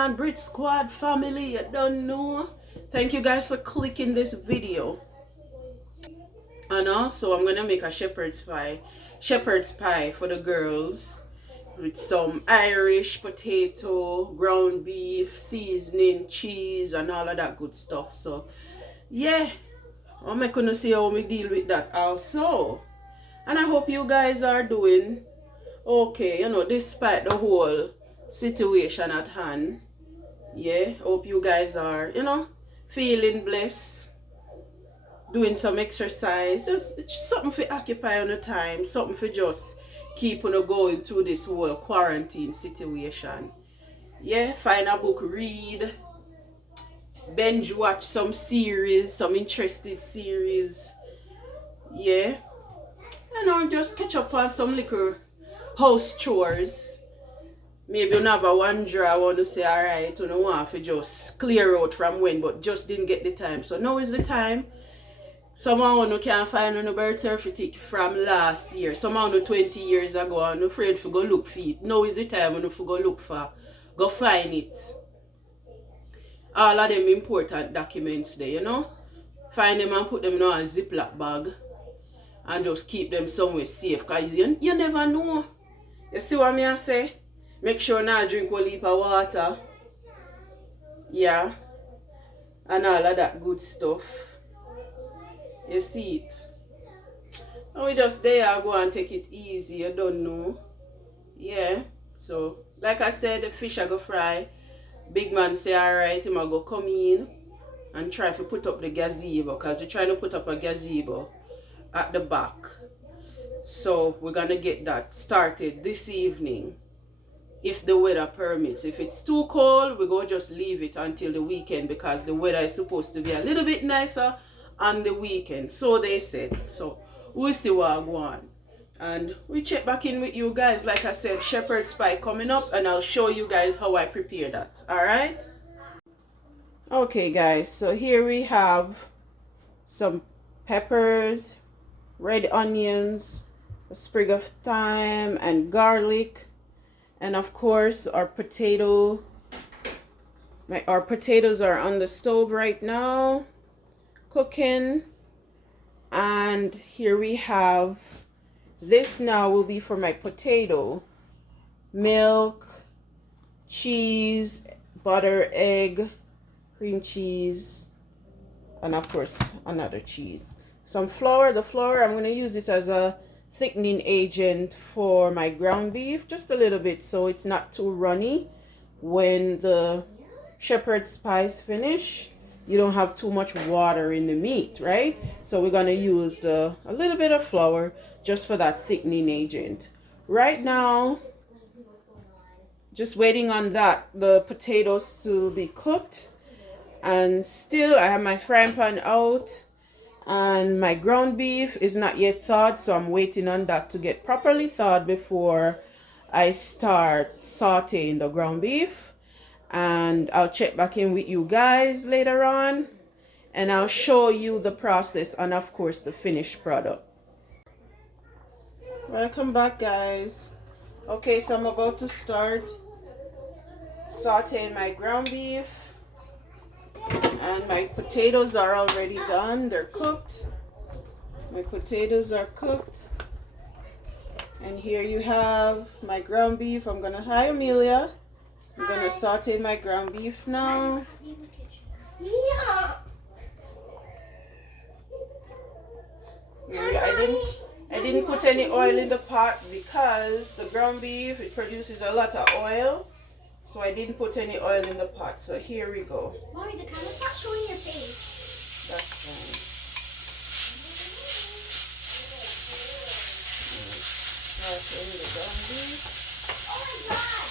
on, Britzquad family? You don't know. Thank you guys for clicking this video. And also, I'm gonna make a shepherd's pie for the girls with some Irish potato, ground beef, seasoning, cheese, and all of that good stuff. So, yeah, I'm gonna see how we deal with that also. And I hope you guys are doing okay, despite the whole situation at hand. Yeah, hope you guys are, feeling blessed, doing some exercise, just something for occupy on the time, something for just keep on going through this whole quarantine situation. Yeah, find a book, read, binge watch some series, some interesting series. Yeah, just catch up on some little house chores. Maybe you have a one draw, I want to say, alright, you don't want to just clear out from when, but just didn't get the time. So now is the time. Someone who can't find a birth certificate from last year, someone who 20 years ago, and afraid to go look for it. Now is the time when you go look for, go find it. All of them important documents there, Find them and put them in a Ziploc bag and just keep them somewhere safe, because you never know. You see what I say? Make sure not drink a heap of water. Yeah. And all of that good stuff. You see it? And we just there go and take it easy. You don't know. Yeah. So, like I said, the fish I go fry. Big man say, alright, him I go come in and try to put up the gazebo. Because we're trying to put up a gazebo at the back. So, we're going to get that started this evening, if the weather permits. If it's too cold, we go just leave it until the weekend, because the weather is supposed to be a little bit nicer on the weekend, so they said. So we'll see what I go on, and we check back in with you guys. Like I said, shepherd's pie coming up, and I'll show you guys how I prepare that. All right, okay guys, so here we have some peppers, red onions, a sprig of thyme, and garlic. And of course, our potatoes are on the stove right now, cooking. And here we have, this now will be for my potato. Milk, cheese, butter, egg, cream cheese, and of course, another cheese. Some flour. The flour, I'm going to use it as a thickening agent for my ground beef, just a little bit, so it's not too runny. When the shepherd's pies finish, you don't have too much water in the meat, right? So we're gonna use a little bit of flour just for that thickening agent. Right now, just waiting on the potatoes to be cooked, and still I have my frying pan out. And my ground beef is not yet thawed, so I'm waiting on that to get properly thawed before I start sauteing the ground beef. And I'll check back in with you guys later on, and I'll show you the process and of course the finished product. Welcome back, guys. Okay, so I'm about to start sauteing my ground beef. And my potatoes are already done. They're cooked. My potatoes are cooked. And here you have my ground beef. Hi Amelia. I'm gonna saute my ground beef now. I didn't put any oil in the pot because the ground beef, it produces a lot of oil. So I didn't put any oil in the pot. So here we go. Mommy, the camera's not showing your face. That's fine. That's in the ground beef. Oh my god!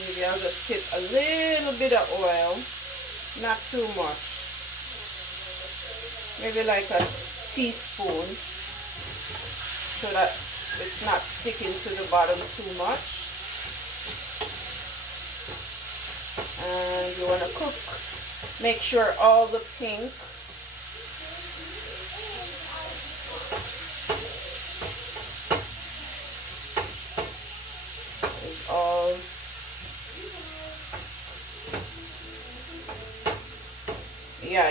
Maybe I'll just tip a little bit of oil, not too much. Maybe like a teaspoon, so that it's not sticking to the bottom too much. And you want to cook. Make sure all the pink is all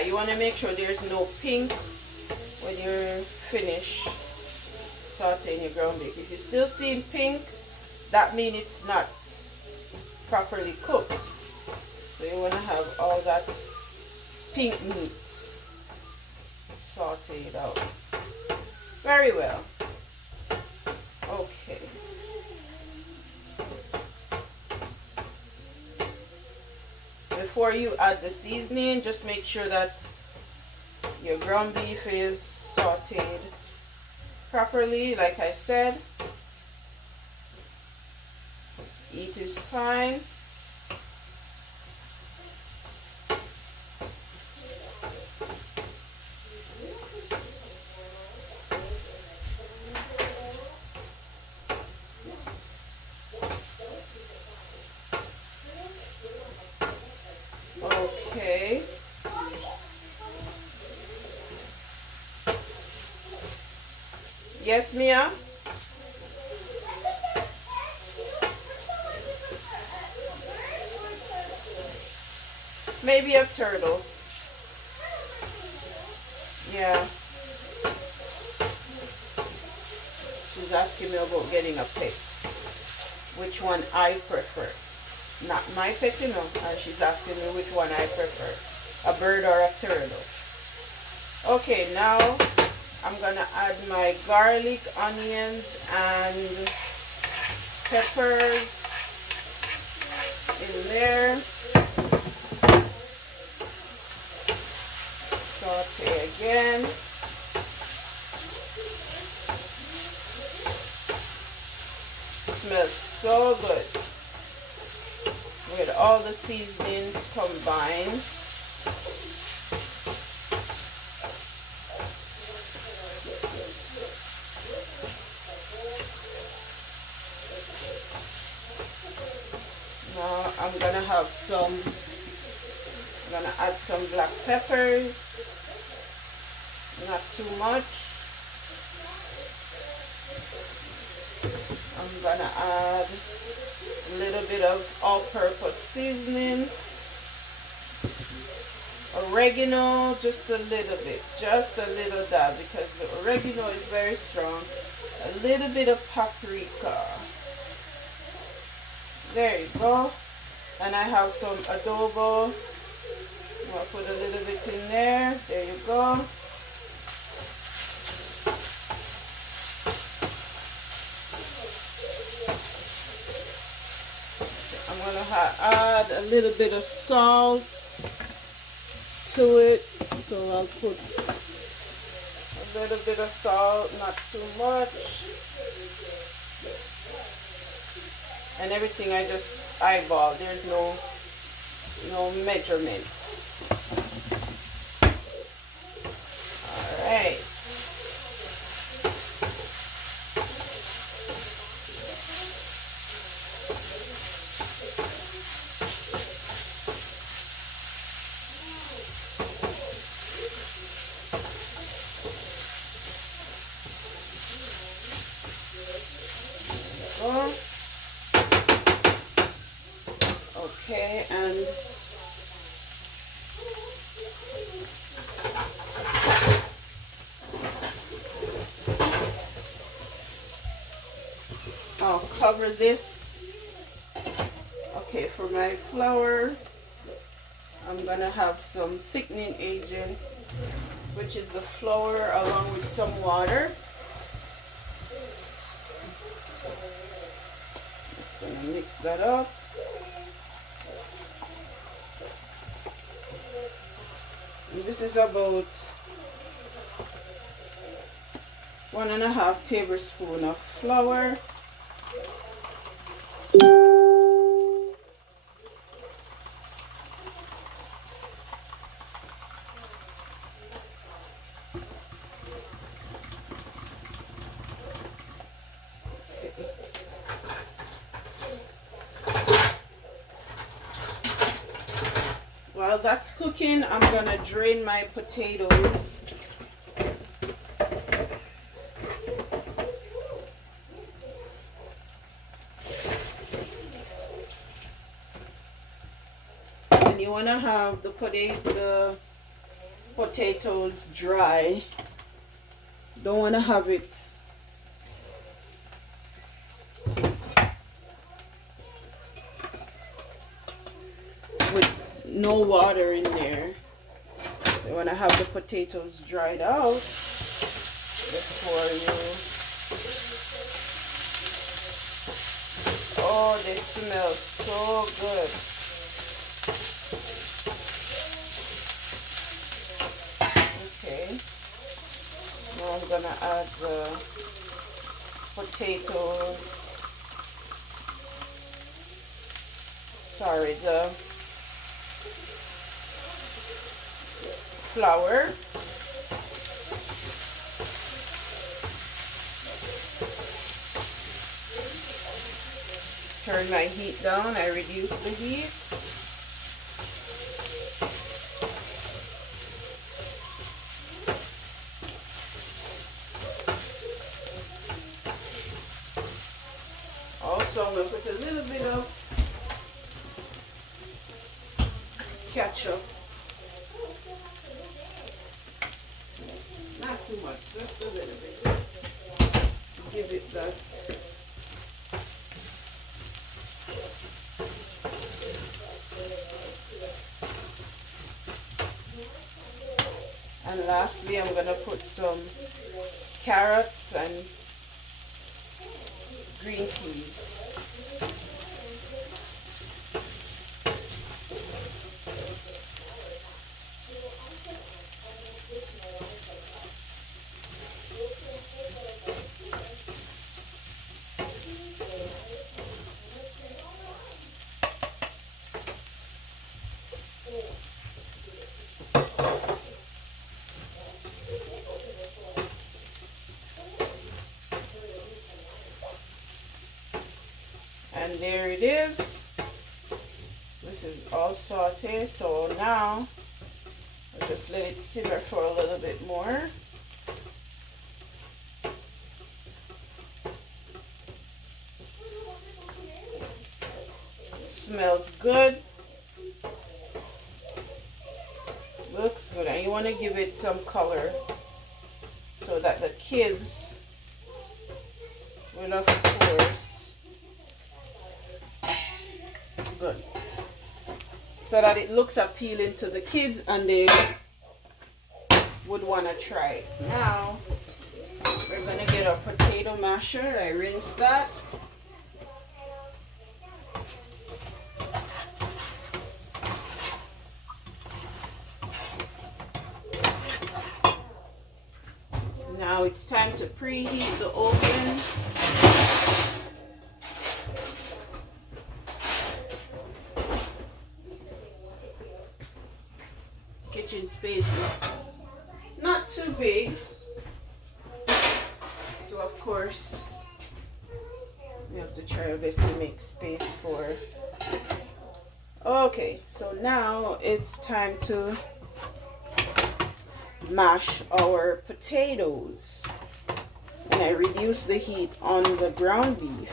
you want to make sure there's no pink when you're finished sauteing your ground beef. If you're still seeing pink, that means it's not properly cooked. So you want to have all that pink meat sauteed out very well. Okay. Before you add the seasoning, just make sure that your ground beef is sauteed properly. Like I said, heat is fine. Okay. Yes, Mia? Maybe a turtle. Yeah. She's asking me about getting a pet. Which one I prefer. Not my pet, you know. She's asking me which one I prefer. A bird or a turtle. Okay, now I'm gonna add my garlic, onions, and peppers in there. Saute again. Smells so good with all the seasonings combined. Now I'm gonna add some black peppers, not too much. I'm gonna add a little bit of all-purpose seasoning, oregano, just a little bit, just a little dab, because the oregano is very strong. A little bit of paprika. There you go. And I have some adobo. I'll put a little bit in there. There you go. I'm gonna add a little bit of salt to it. So I'll put a little bit of salt, not too much. And everything I just eyeball. There's no measurements. All right. Okay, and I'll cover this. Okay, for my flour, I'm gonna have some thickening agent, which is the flour along with some water. Just gonna mix that up. And this is about 1.5 tablespoons of flour. while that's cooking, I'm gonna drain my potatoes. And you wanna have the potatoes dry. Don't wanna have it with no water in there. You want to have the potatoes dried out before you. Oh, they smell so good. Okay. Now I'm gonna add the potatoes. Sorry, the flour. Turn my heat down. I reduce the heat. Also, I'm going to put a little bit of ketchup. Not too much, just a little bit. To give it that. And lastly, I'm going to put some carrots and green peas. And there it is. This is all sauté. So now I'll just let it simmer for a little bit more. Smells good. Looks good. And you want to give it some color so that the kids will, of course, good, so that it looks appealing to the kids and they would want to try it. Now we're gonna get a potato masher. I rinsed that. Now it's time to preheat the oven. Kitchen space is not too big, so of course we have to try our best to make space for. Okay, so now it's time to mash our potatoes, and I reduce the heat on the ground beef.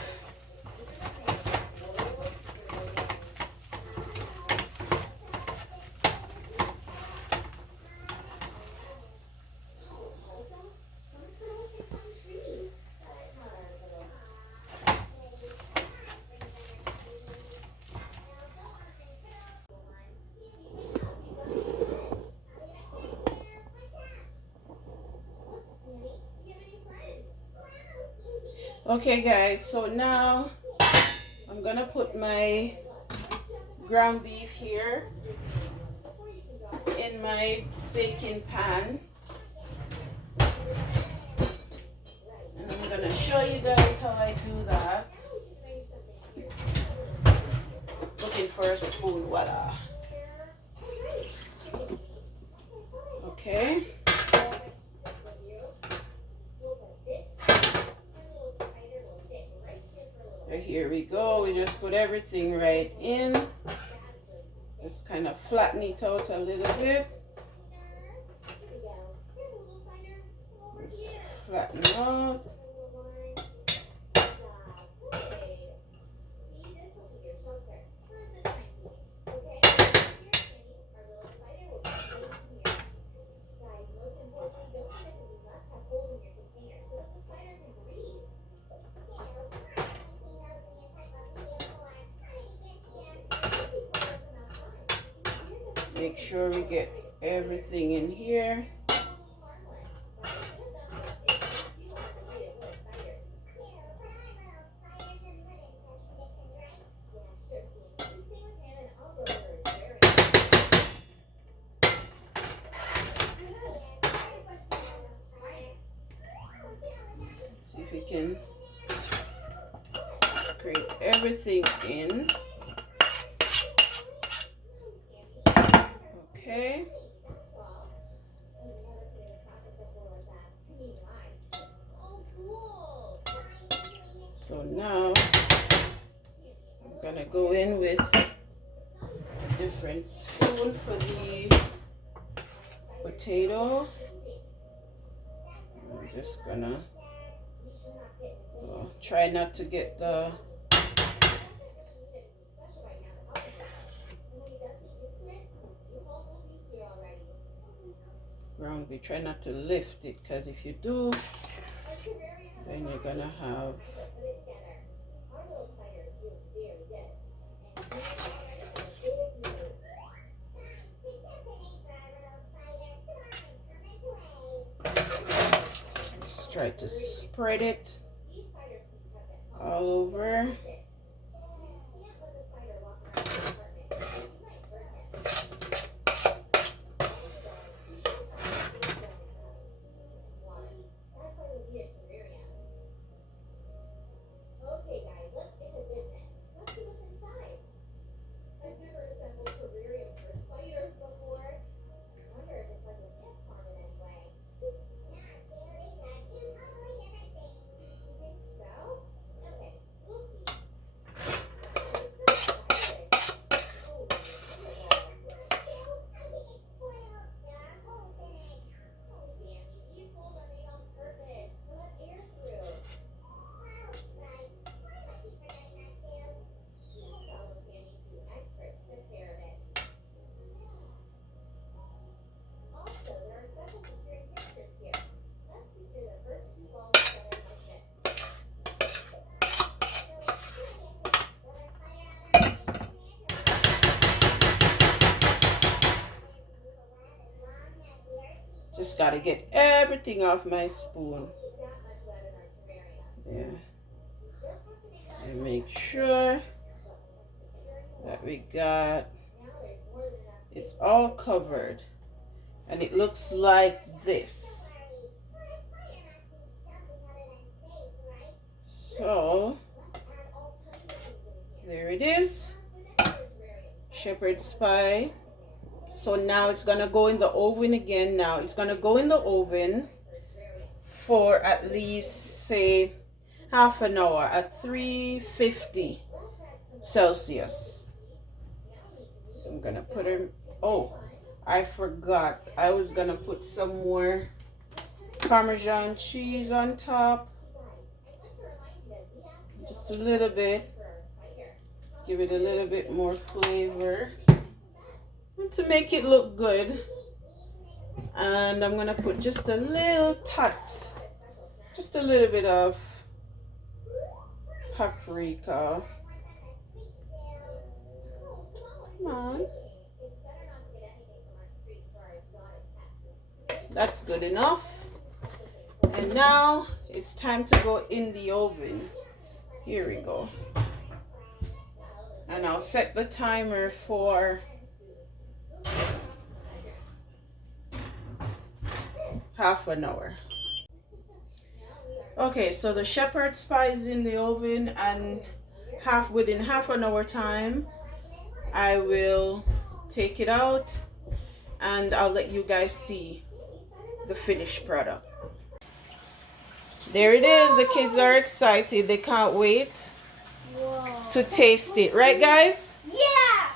Okay guys, so now I'm gonna put my ground beef here in my baking pan, and I'm gonna show you guys how I do that. Looking for a spoon, voila. Okay. Here we go. We just put everything right in. Just kind of flatten it out a little bit. Just flatten out. Make sure we get everything in here. See if we can scrape everything in. Okay. So now I'm gonna go in with a different spoon for the potato. I'm just gonna try not to get the ground. We try not to lift it, because if you do, then you're gonna have just try to spread it all over. Just gotta get everything off my spoon. Yeah. And make sure that we got it's all covered. And it looks like this. So there it is. Shepherd's pie. So now it's gonna go in the oven again. Now it's gonna go in the oven for at least, say, half an hour at 350 Celsius. So I'm gonna put her. Oh, I forgot. I was gonna put some more Parmesan cheese on top. Just a little bit. Give it a little bit more flavor. And to make it look good. And I'm gonna put just a little touch, just a little bit of paprika. Come on. That's good enough. And now it's time to go in the oven. Here we go. And I'll set the timer for half an hour. Okay, so the shepherd's pie is in the oven, and within half an hour time I will take it out and I'll let you guys see the finished product. There it is. The kids are excited. They can't wait to taste it, right guys? Yeah.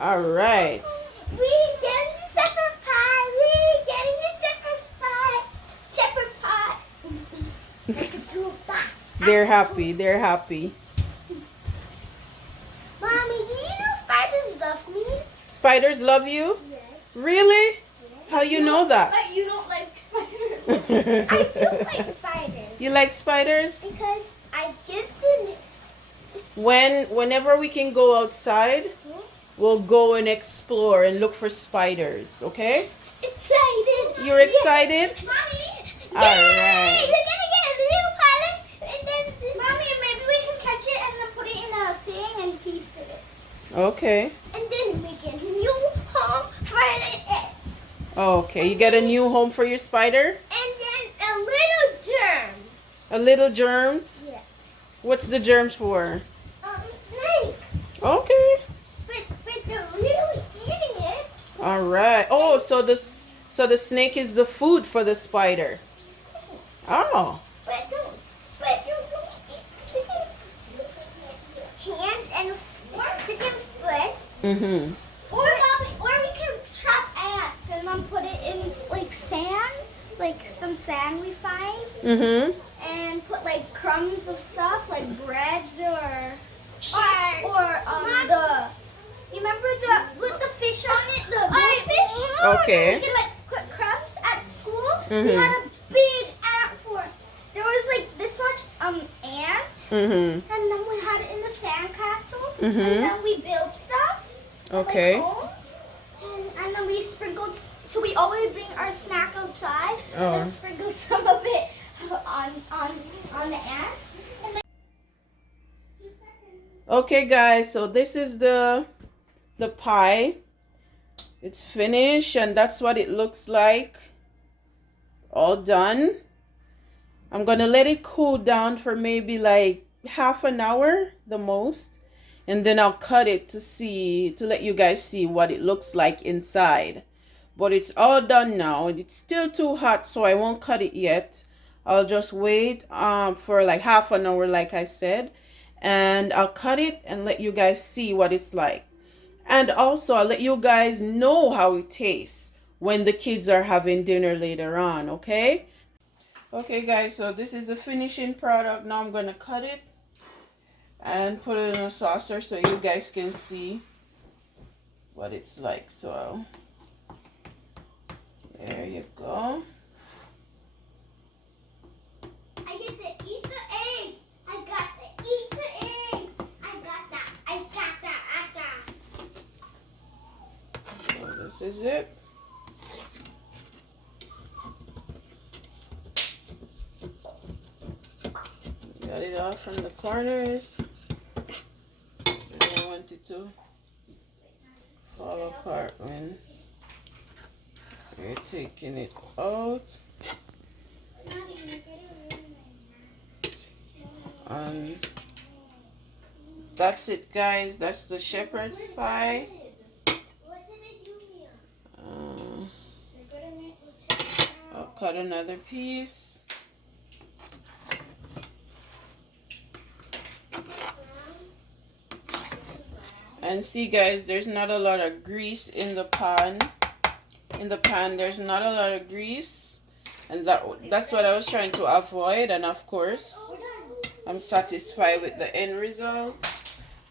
All right. We're getting the Sheppard Pie. We're getting the Sheppard Pie. Sheppard Pie. Like a blue pie. They're happy. They're happy. Mommy, do you know spiders love me? Spiders love you? Yes. Really? How you know that? But you don't like spiders. I do like spiders. You like spiders? Because I just didn't. Whenever we can go outside, we'll go and explore and look for spiders, okay? Excited. You're excited? Mommy. All right. We're gonna get a new pilot, and then Mommy, maybe we can catch it and then put it in a thing and keep it. Okay. And then we get a new home for it. Okay, you get a new home for your spider? And then a little germ. A little germs? Yes. What's the germs for? Snake. Okay. But they're really eating it. All right. Oh, so the snake is the food for the spider. Oh. But don't eat hand and chicken foot. Mhm. Or we can trap ants and then put it in like sand, like some sand we find, Mhm. and put like crumbs of stuff like bread or chips or the. You remember with the fish on it, the goldfish? Okay. We can like put crumbs at school. We Mhm. had a big ant fort. There was like this much ants, Mhm. and then we had it in the sandcastle, Mhm. and then we built stuff. Okay. Like homes, and then we sprinkled. So we always bring our snack outside, and Oh. then sprinkle some of it on the ants. And then Okay, guys. So this is the pie. It's finished, and that's what it looks like. All done. I'm gonna let it cool down for maybe like half an hour the most, and then I'll cut it to let you guys see what it looks like inside. But it's all done now. It's still too hot, so I won't cut it yet. I'll just wait for like half an hour, like I said, and I'll cut it and let you guys see what it's like. And also, I'll let you guys know how it tastes when the kids are having dinner later on, okay? Okay, guys, so this is the finishing product. Now I'm going to cut it and put it in a saucer so you guys can see what it's like. So, there you go. I get the Easter eggs. I got the Easter eggs. I got that. So this is it. Got it off from the corners. I don't want it to fall apart when you're taking it out. And that's it, guys. That's the shepherd's pie. I'll cut another piece. And see, guys, there's not a lot of grease in the pan. There's not a lot of grease, and that's what I was trying to avoid. And of course, I'm satisfied with the end result.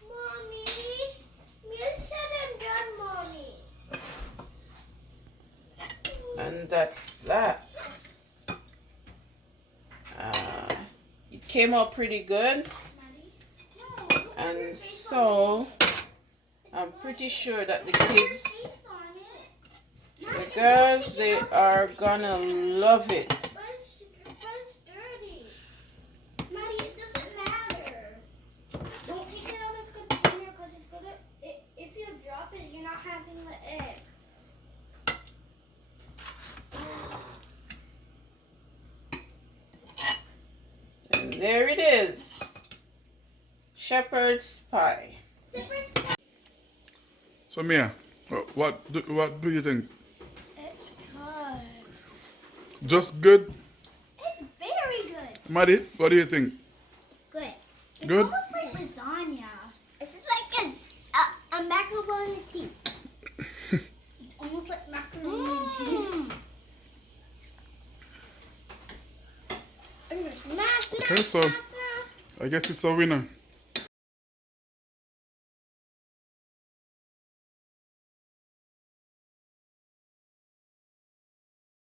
Mommy, you said I'm done, Mommy. And that's that. It came out pretty good, and so I'm pretty sure that the kids, the girls, they are gonna love it. But it's dirty. Maddie, it doesn't matter. Don't take it out of the container because it's gonna. If you drop it, you're not having the egg. And there it is. Shepherd's pie. So Mia, what do you think? It's good. Just good? It's very good. Maddie, what do you think? Good. It's Good? almost like lasagna. It's like a macaroni cheese. almost like macaroni and cheese. I'm gonna smash it Okay, so fast. I guess it's a winner.